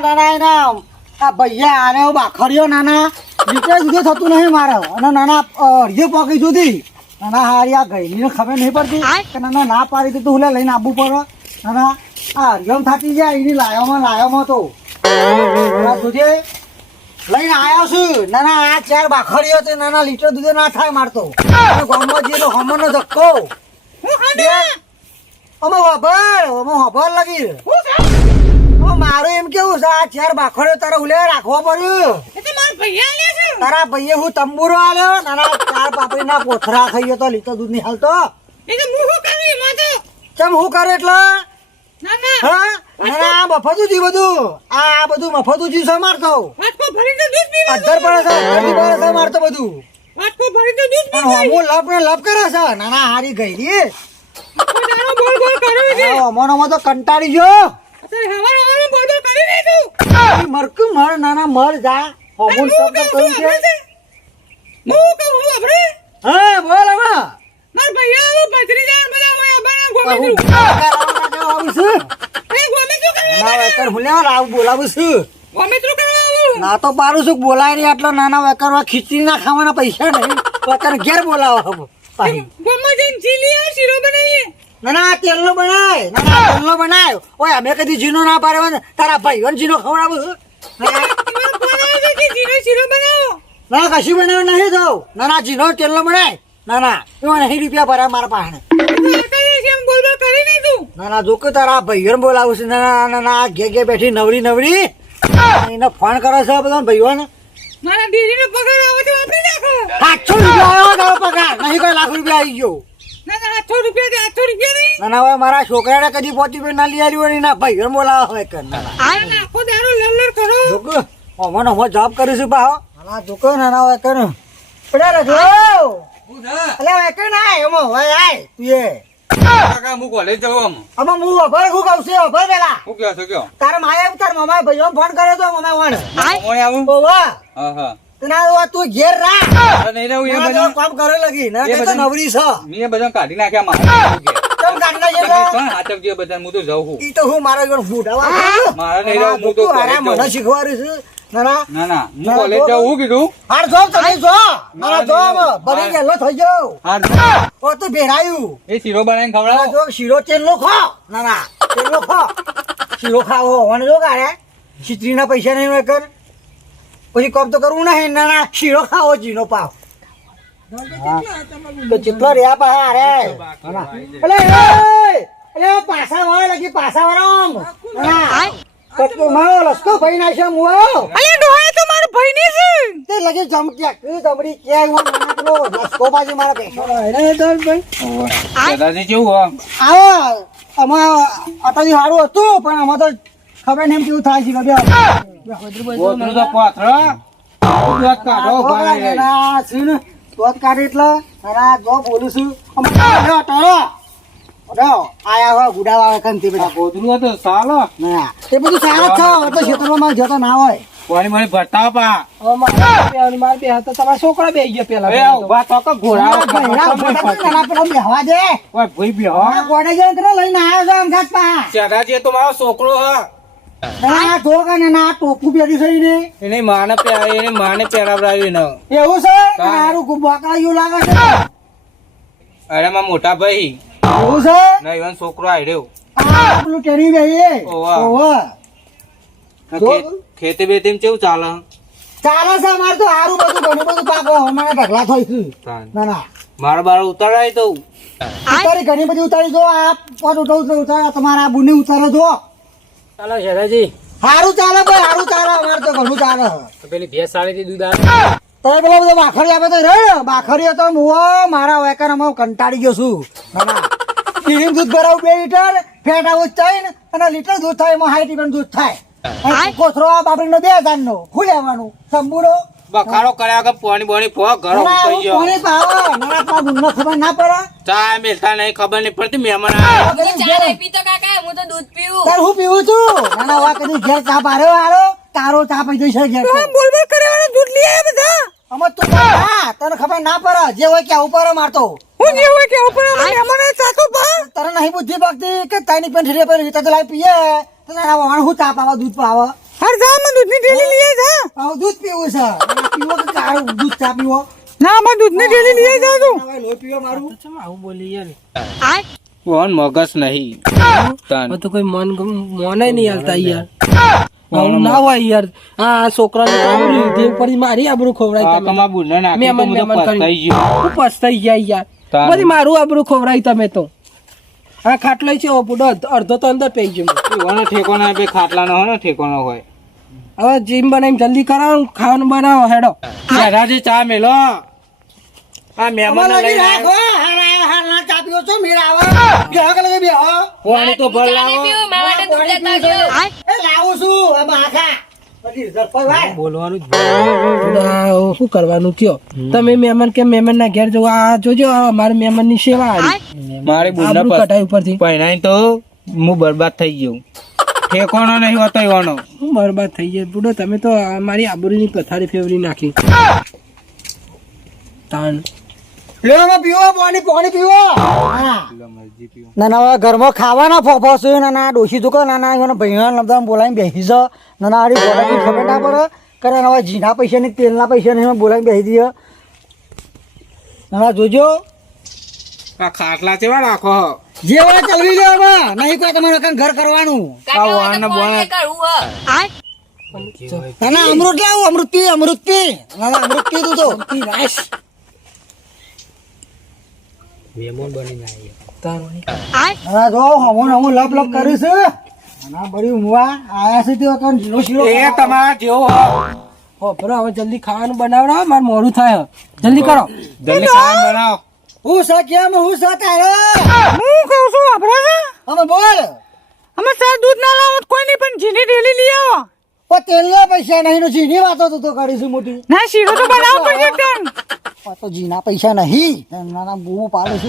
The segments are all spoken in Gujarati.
નાના એના આ ભૈયા આને હું બાખરીઓ નાના લીટર સુધી થતું નહીં મારે. અને નાના અડધી પોકી સુધી નાના હારી આ ગઈની ખબર નહીં પડતી કે નાના ના પાડી દીધું તું લઈને આવવું પડે નાના આ હરિયમ થાકી જાય એની લાયોમાં લાયોમાં તો લઈને આવ્યો છું. નાના આ ચાર બાખરીઓ છે નાના લીટર દૂધે ના થાય મારતો. ગામમાં તો હમણનો ધક્કો. અમે વભર અમે લાગી. ઓ મારું એમ કેવું છે આ ચેર બાખરીઓ તારે ઉલે રાખવો પડ્યું. તારા ભાઈએ હું તંબુરો આલ્યો નાના ચાર પાપડી ના પોથરા ખાઈએ તો લીટર દૂધની હાલતો. ચમ હું કરે એટલે? હા? આ મફતું જી બધું. આ આ બધું મફતું જી છે મારતો અધર પડે છે અધર પડે છે મારતો બધું? પણ હું લપ ને લપ કરે છે નાના હારી ગઈ રી અમોનો તો કંટાળી ગયો ઈ મરકું મર નાના મર જા. હોમુન શબ્દ કહ્યું છે હા બોલ હવે. હું બોલાવવા આવું છું. ના વેકર હું લેવા લાવું બોલાવું છું. ના તો પારું છું બોલાય નહીં આટલો નાના વેકર વા ખીચડી ના ખાવાના પૈસા નહીં. વેકર ઘેર બોલાવો હવે. ના ના તેલનો બનાય. ના ના તેલનો બનાય. ઓય અમે કદી જીનો ના પાડ્યો ને તારા ભાઈઓ જીનો ખવડાવું છું. ના, ના. કશું બનાવ નહીં તો. ના ના જીનો તેલનો બનાય. ના ના એમાં નહીં રૂપિયા ભરા મારા પાસે ના ના જો કે તારા ભાઈઓ બોલાવું છે. ના ના ના ના ઘે ઘે બેઠી નવરી નવરી. એને ફોન કરો છે બધા ભાઈઓ ને મારા દીદીનો પગાર આવો તો વાપરી નાખો. સાતસો રૂપિયા આવ્યો તારો પગાર. નહીં કોઈ લાખ રૂપિયા આવી ગયો. ના ના રૂપિયા રૂપિયા હવે મારા છોકરાને કદી પહોંચી ભાઈ ના લઈ આવ્યું હોય ને ભાઈઓ બોલાવે હોય કર ના અમને હું જોબ કરું છું પાહો. ના જોકો ના ના હોય કર. પડ્યા રહેજો અલે હોય કર ના એમો હોય આય તું એ. કાકા હું કોલેજ આમ. આમાં હું અભર હું કહું છું અભર પેલા. શું કહો છો કયો? તારા માયા તાર મમાએ ભાઈઓ ફોન કર્યો તો મમાએ વણ. મોય આવું? ઓવા હા હા. ના તું ઘેર રાખ. નહીં રહું એ બધા કામ કરે લગી. ના કે તો નવરી છે. મેં બધા કાઢી નાખ્યા મારા તમ કાઢના છે તો હાચવજે બધા હું તો જાઉં છું. ઈ તો હું મારા જોડે ફૂટાવા મારે નહીં રહું, હું તો અરે મને જાઉં. શીખવાડ્યું ના ના. ના ના હું કોલેજ જાઉં હું કીધું? હાર જો તમે જો. મારા જો બની ગયેલો થઈ ગયો. હા ઓ તું ભેરાયું. એ શીરો બનાવીને જો શીરો તેલનો ખો. ના ના તેલનો ખો. શીરો ખાવો હોવાનો જો કારે ખીચડીના પૈસા નહીં કર. પછી કોમ તો કરવું નહીં ના ના શીરો ખાવો જીનો પાવ. તો ચેટલો રહ્યા પા અરે અલે અલે પાસા પાછા વાળા લગી પાસા વાળા તો મારો લસકો ભાઈ નાખ્યો મુઓ અલ્યા ડોહાએ તો મારો ભાઈ ની છે. તે લગી જમક્યા કે જમડી ક્યાંય હું નાના લસકો બાજી મારા પૈસા એને તો ભાઈ. દાદાજી કેવું આવો આમાં અટાજી સારું હતું પણ આમાં તો ખબર નહીં કેવું થાય છે કે ગોદરું તો પાથરા દૂધ કાઢો ભાઈ. દોત કાઢે એટલે અરે જો બોલું છું. ટળો ટળો આયા હોય ગુડાવા આવે કંતી બધા. ગોદરું તો સાલો ના. એ બધું સારા છે. જતો ના હોય. પાણી મને ભરતા પા. છોકરા બે ગયા પેલા એ ઊભા તો કે ઘોડા ભૈરા પેલા બેહવા દે. ઓય ભાઈ લઈને આવ્યો છો અંગાત પા. તો મારો છોકરો હ. ના તો કે ના ટોપું પહેરી છે ને એને માને પહેરા એને માને પહેરાવડાવ્યું ને એવું છે? મારું ખૂબ લાગે છે. અરે માં મોટા ભાઈ. એવું છે? ના ઈવન છોકરો આડ્યો આ ટેરી ઓવા. ઓવા. ખેતી બેતી કેવું ચાલે? ચાલે છે અમારે તો સારું બધું ઘણું બધું પાકો અમારે ઢગલા થઈ છે. ના ના. મારો બારો ઉતારાય તો. ઉતારી ઘણી બધી ઉતારી. જો આ પર ઉતારો. તમારા આ બુની ઉતારો જો. ચાલો શેરાજી સારું ચાલે ભાઈ સારું ચાલે અમારે તો ઘણું ચાલે. તો પેલી ભેંસ સારી દૂધ આવે તો એ પેલો બધો બાખરી આપે તો રે બાખરી તો હું મારા વેકર અમે કંટાળી ગયો છું. ના ના દૂધ ભરાવું બે લીટર ફેટ આવું ચાઈન અને લીટર દૂધ થાય એમાં હાઈટી પણ દૂધ થાય. કોથરો આ બાબરીનો બે હજાર નો શું લેવાનું? સંબુડો બખાડો કર્યા કે પોણી બોણી પો ઘરો ઉતરી ગયો. પોણી પાવો. મારા પા આ ખબર ના પડે. ચા મેલતા નહીં ખબર નહીં પડતી મહેમાન આવ્યા ચા નહીં પીતો કાકા હું તો દૂધ પીવું. તાર હું પીવું છું? ના ના વા કદી ઘેર ચા પાડ્યો હારો તારો ચા પી જશે ઘેર તો. બોલ બોલ કરે દૂધ લઈ આવ્યા બધા. અમે તું હા તને ખબર ના પડે. જે હોય કે ઉપર મારતો. હું જે હોય કે ઉપર મને સાતો પા. તને નહીં બુદ્ધિ પાકતી કે તાની પેન ઠીરે પર તો લાઈ પીએ. તને હું ચા પાવા દૂધ પાવા? અરે જા મને દૂધની થેલી લઈ જા. આવ દૂધ પીવું છે. પીવો કે આ દૂધ ચા પીવો. ના મને દૂધની થેલી લઈ જા તું. હવે લોહી પીવો મારું. ચમ આવું બોલી યાર. કોણ મગજ નહીં? તન. તો કોઈ મન મોને નહીં હાલતા યાર. આવું ના હોય યાર. આ છોકરાને પડી મારી આબરૂ ખવડાવી આ તમે. કમા બુને નાખી તો મહેમાન હું તો મહેમાન પસ્તાઈ ગયો. પસ્તાઈ ગયા યાર. બધી મારું આબરૂ ખવડાવી તમે તો. આ ખાટલો છે ઓ બુડો અડધો તો અંદર પેઈ ગયો. એવાનો ઠેકોનો બે ખાટલાનો હોય ઠેકોનો હોય. હવે જીમ બનાવીને જલ્દી કરાવો ખાવાનું બનાવો હેડો. દાદાજી ચા મેલો. આ મહેમાન લઈ રાખો તો ભર લાવો? મારા માટે દૂધ લેતા આવજો. લાવું છું બોલવાનું શું કરવાનું કયો તમે મહેમાન કે મહેમાન ના ઘેર જવો આ જોજો આ અમારા મહેમાનની સેવા આવી મારી કટાઈ ઉપરથી. પહેરાઈ તો હું બરબાદ થઈ ગયો. ઠેકોનો નહીં હોતો એવાનો. હું બરબાદ થઈ ગયો. બુડો તમે તો મારી આબરૂની પથારી ફેવરી નાખી. તાન. લ્યો પીવો પાણી પાણી પીવો. ના ના ઘરમાં ખાવાના ફોફો છે ના ના ડોશી તો ના ના એનો બોલાવીને બેસી છે ના ના આડી બોલાવી ખબર ના પડે. કરે હવે જીના પૈસા ની તેલના પૈસા નહીં બોલાવીને બેસી દઈએ ના ના જોજો. આ ખાટલા કેવા રાખો જે ચલવી લો નહીં કોઈ તમારે કાંઈ ઘર કરવાનું. બોળને- ફોન કરવું ના ના અમૃત લાવું અમૃત પી અમૃત પી ના ના અમૃત પી તું. તો રાઈસ મહેમાન બનીને આવ્યો. તારો જો હમોન હમોન લપ લપ કરી છે. ના બડી મુવા આયા છે તે વખત જીરો શીરો એ તમારા જેવો હો. બરો હવે જલ્દી ખાવાનું બનાવડા મારે મોડું થાય જલ્દી કરો. જલ્દી ખાવાનું બનાવો. હું સા કેમ હું સા તારો? હું કહું છું આપણે હવે અમે બોલ. અમે ચાર દૂધ ના લાવો તો કોઈ નહીં પણ જીની થેલી લઈ આવો. પણ તેલના પૈસા નહીં નો જીની વાતો તો તો કરીશું મોટી. ના શીરો તો બનાવવો પડશે આ તો જીના પૈસા નહીં ના ના બૂમો પાડે છે.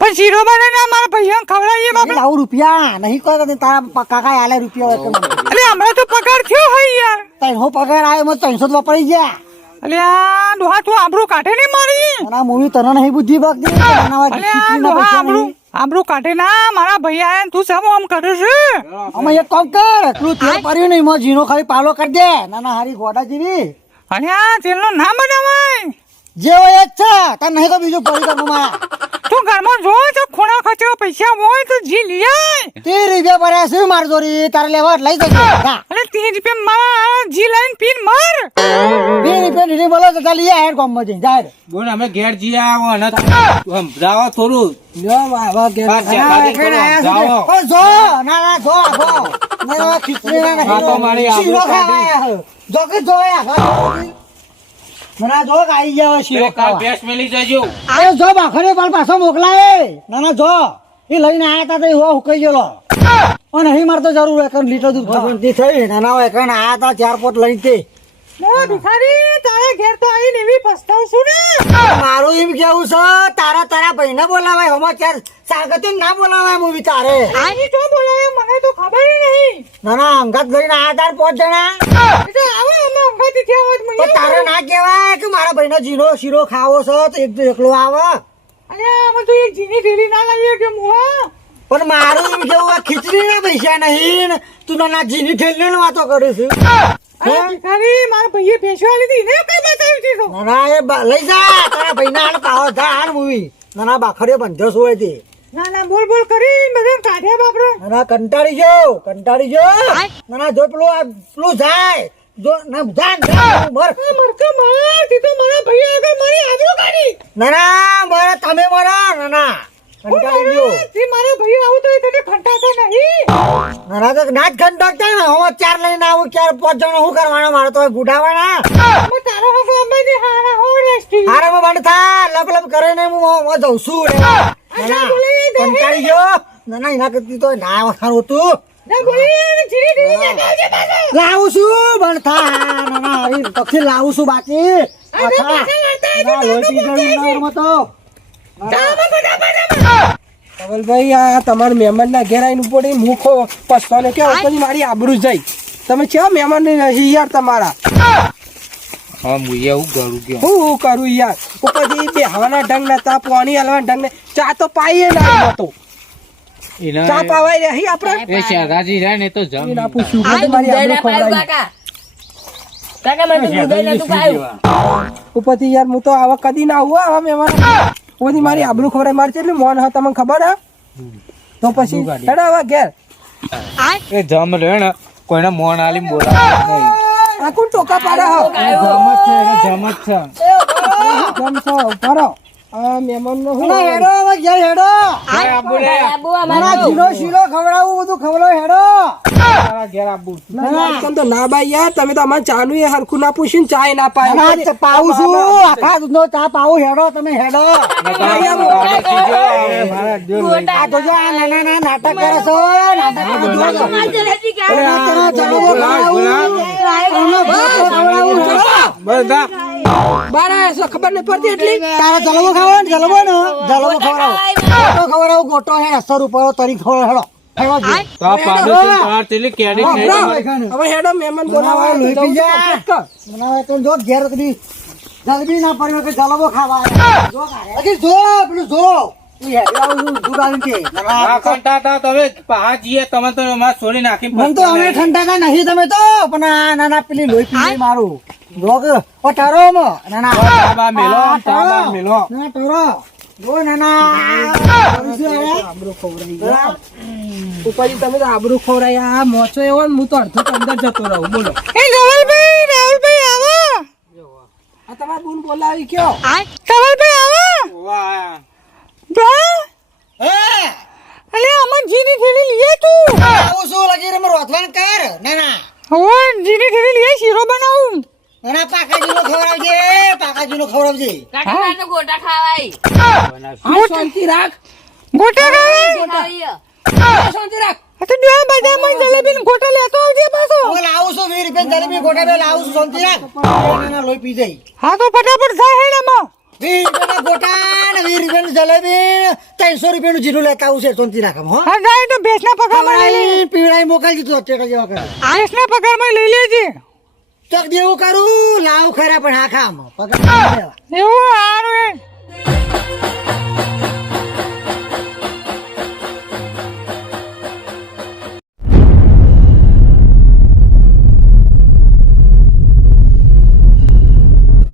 પણ શીરો બનાવીને મારા પૈસા ખવડાવીએ બાપા. લાવ રૂપિયા નહીં કોઈ કદી તારા કાકા આલે રૂપિયા હોય તો. અરે હમણાં તો પગાર થયો હોય યાર. ત્રણસો પગાર આવ્યો મને ત્રણસો તો વપરાઈ ગયા. અલે આ ડોહા તું આબરું કાઢે નહીં મારી. ના મૂવી તને નહીં બુદ્ધિ ભાગ દે વાળી અલે આ ખીચડીના ડોહા આબરૂ. આબરૂ કાઢે ના મારા ભૈયા તું સામો આમ કરે છે? અમે એક કામ કર તું તેલ પાડ્યું નહીં માં જીનો ખાલી પાલો કરી દે. ના ના હારી ગોડા જેવી. અને આ તેલનો ના બનાવાય. જે હોય એ જ છે તને નહીં તો બીજું પડી કરવું મારા તું ઘરમાં જો તો ખૂણા ખર્ચો પૈસા હોય તો જી લઈ આય. તે રૂપિયા પડ્યા છે મારી જોડી તારે લેવા લઈ જજે. ત્રીસ રૂપિયા મારા જી લાઈન પીન માર. બે રૂપિયા નીકળી બોલો તો ચાલ લઈ આય ગામમાં જઈને જાય બોલ અમે ઘેર જઈ આવો અને સમજાવો થોડું. લ્યો આવા ઘેર આયા. ઓ, જો ના ના જો આખો ના ના ખીચડી ના તો મારી. આયા છે. જો કે જો મને આ જો ગયા હોય શીરો કાલ ભેંસ મેલી જજો. અરે જો બાખરે પણ પાછો મોકલાય. ના ના જો. એ લઈને આયા તા તો એ હો હુકાઈ ગયેલો. અને મારે તો જરૂર એક લીટર દૂધ ખાવાની થઈ ના ના એક આ તા ચાર પોટ લઈ તે. મો ભિખારી તારા ઘેર તો આવીને એવી પસ્તાવ છું ને. મારું એમ કેવું છે તારા તારા ભાઈને બોલાવાય હમણાં ચાર સાગતે ના બોલાવાય હું વિચારે આની તો બોલાવે? મને તો ખબર નહીં. ના ના અંગાત લઈને આયા તાર પાંચ જણા. એટલે આવો અમે અંગાથી થયા હોત તો મને. તારે ના કહેવાય કે મારા ભાઈનો જીનો શીરો ખાવો છે તો એક એકલો આવે. અરે અમે તો એક જીની ઢેલી ના લાવીએ કે પણ મારું એમ કેવું આ ખીચડી ના પૈસા નહીં ને તું ના જીની ઠેલને વાતો કરું છું. અરે મારા ભાઈએ ભેંસો આલી હતી ને કઈ બતાવી દીધો ના ના એ લઈ જા તારા ભાઈ ના પાવો જા હાલ મૂવી. ના ના બાખડીઓ બંધો હોય તે? ના ના બોલ બોલ કરી બધા કાઢ્યા બાપરો. ના ના કંટાળી ગયો કંટાળી ના ના જો પેલું આ પેલું જાય. જો ના જા જા મર. તી તો મારા ભાઈ આગળ મારી આબરૂ કાઢી. ના ના મારા તમે મરા ના ના. આવું ચાર લઈને આવું ચાર પાંચ જણા શું કરવાનો? મારો તો બુઢાવાના હારા માં બંધ થા. લપ લપ કરે ને હું જઉં છું રે. ના ના કંટાળી ગયો. ના ના એના કરતી તો ના લાવું છું બંધ થા. ના ના પક્ષી લાવું છું બાકી. તો. કમલભાઈ આ તમારા મહેમાન ના ઘેર આવીને ઉપર મુખો પસવાનો કે પછી મારી આબરૂ જાય તમે કેવા મહેમાન નહીં યાર તમારા. હા હું એવું કરું કે હું હું કરું યાર? ઉપરથી બેહવાના ઢંગ નતા પાણી હલવાના ઢંગ ને ચા તો પાઈએ ના તો ચા પાવાય રહી આપણે? એ શાદાજી રહ્યા ને તો જમ. ના પૂછ્યું હું મારી આબરૂ ખવડાવી. કાકા. કાકા મને તો દૂધ નતું પાયું ઉપરથી યાર હું તો આવા કદી ના આવું આવા મહેમાન. ઓથી મારી આબરૂ ખોરાઈ મારી એટલે મોન હા તમને ખબર હે? તો પછી હેડો હવે ઘેર. એ જમ રેણ કોઈને મોન આલી બોલાવે નહીં. આ કોણ ટોકા પાડા હો? જમ જ છે જમ છે. જમ છો આ મહેમાન નો ના, હેડો હવે ઘેર હેડો આબુ ના જીરો શીરો ખવડાવું બધું ખવડાવ હેડો ઘેર તો ના ભાઈ યાર તમે તો અમારે ચાનું એ હરખું ના પૂછ્યું ને ચાય ના પાય ના, ચા પાવું છું આખા દૂધનો ચા પાવું હેડો તમે હેડો આ તો જો આ નાના નાના નાટક કરે છો નાટક. ના, ખવડાવું. બધા બાર ખબર નહીં પડતી એટલી? તારે જલવો ખાવો ને? જલવો ને? જલવો ખવડાવો. ગોટો ખવડાવું ગોટો હે અસર ઉપર. તરી ખવડાવો હેડો. જલવો ખાવા જો પેલું જો. ઈ હેડે આવું છું, દૂધ આવીને કે. આ કંટા તા તમે પહા જઈએ તમે તો અમાર છોડી નાખી મને તો અમે ઠંડા કા નહીં તમે તો. પણ આ નાના પેલી લોહી પી ગઈ મારું. જો કે ઓ ટરો મો નાના. તાબા મેલો આ ટરો. તાબા મેલો. ના ટરો. જો નાના. આબરૂ આ મોચો એવો ને હું તો અડધો અંદર જતો રહું. બોલો. એ રાહુલભાઈ રાહુલભાઈ આવો. આ તમારે બોલાવી કયો? રાહુલભાઈ આવો. વાહ બા હે અલે અમાર જીની થેલી લીએ તું. આવું શું લગી રે મારું રોતવાન કર. નાના હવે જીની થેલી લીએ શીરો બનાવું. નાના પાકાજીનો ખવડાવજે પાકાજીનો ખવડાવજે. કાકા મારે ગોટા ખાવાય. આ શાંતિ રાખ. ગોટા ખાવે શાંતિ રાખ. તો બે બજારમાં જલેબી ગોટા લેતો આવજે પાછો. હવે લાવું છું વીસ રૂપિયા જલેબી ગોટા બે લાવું છું શાંતિ રાખ. નાના લોહી પી જાય હા તો ફટાફટ થાય હેડામાં વીસ રૂપિયાના ગોટા ને વીસ રૂપિયાની જલેબી ત્રણસો રૂપિયાનું જીરું લેતા આવું છે શાંતિ રાખ હો. હા જાય તો ભેંસના પગારમાં લઈ લે પીવડાઈ પીવડાઈ મોકલજી અત્યારે જેવા કરે. ભેંસના પગારમાં લઈ લેજે. ચોક દેવું કરું લાવ ખરા પણ હા ખામ પગાર. એવું